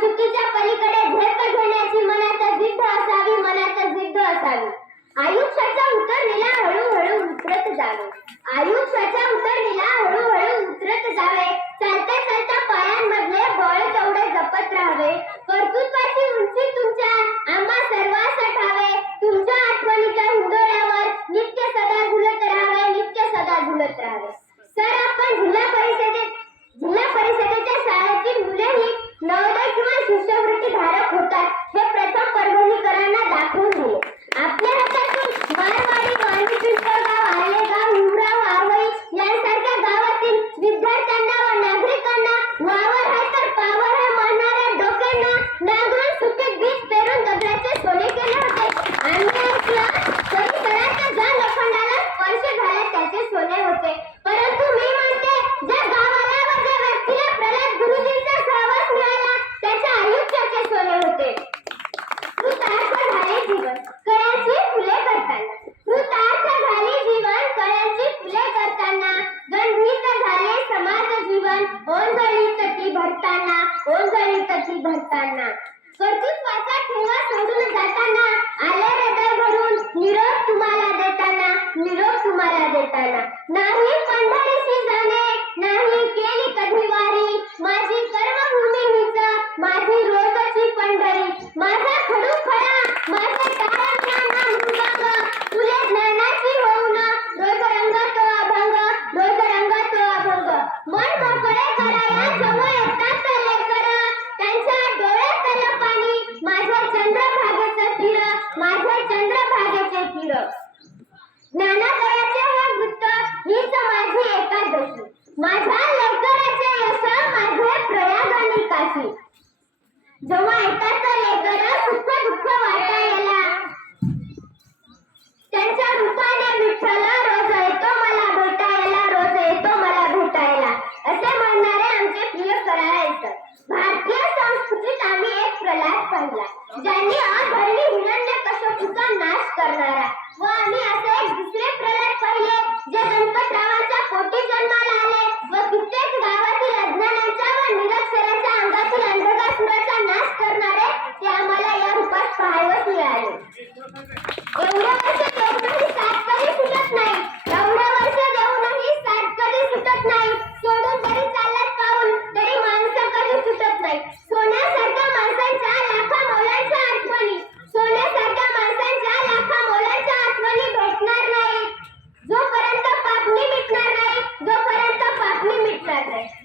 चुकीच्या पलीकडे झेप घेण्याची मनात जिद्द असावी मनात जिद्द असावी. आयुष्याचा आयुष्याच्या उतरणीला हळूहळू उतरत जावे. आयुष्याच्या उतरणीला हळू फुले करताना. झाले जीवन कळ्याची फुले करताना. गंभीर झाले समाज जीवन ओंजळी तटी भरताना ओंजळी तटी भरताना. कर्तृत्वाचा ठेवा सोडून जाताना आले हृदय भरून निरोप तुम्हाला देताना निरोप तुम्हाला देताना. ना घेतलं ज्ञानादयाच्या या वृत्तात ही समाधी एकादशी. माझा आम्ही एक प्रलाप पडला ज्यांनी भरली मुलांना कसोटीचा नाश करणारा व आम्ही असे एक दुसरे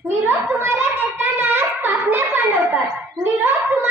निरोप तुम्हाला देताना पापण्या पाणवतात निरोप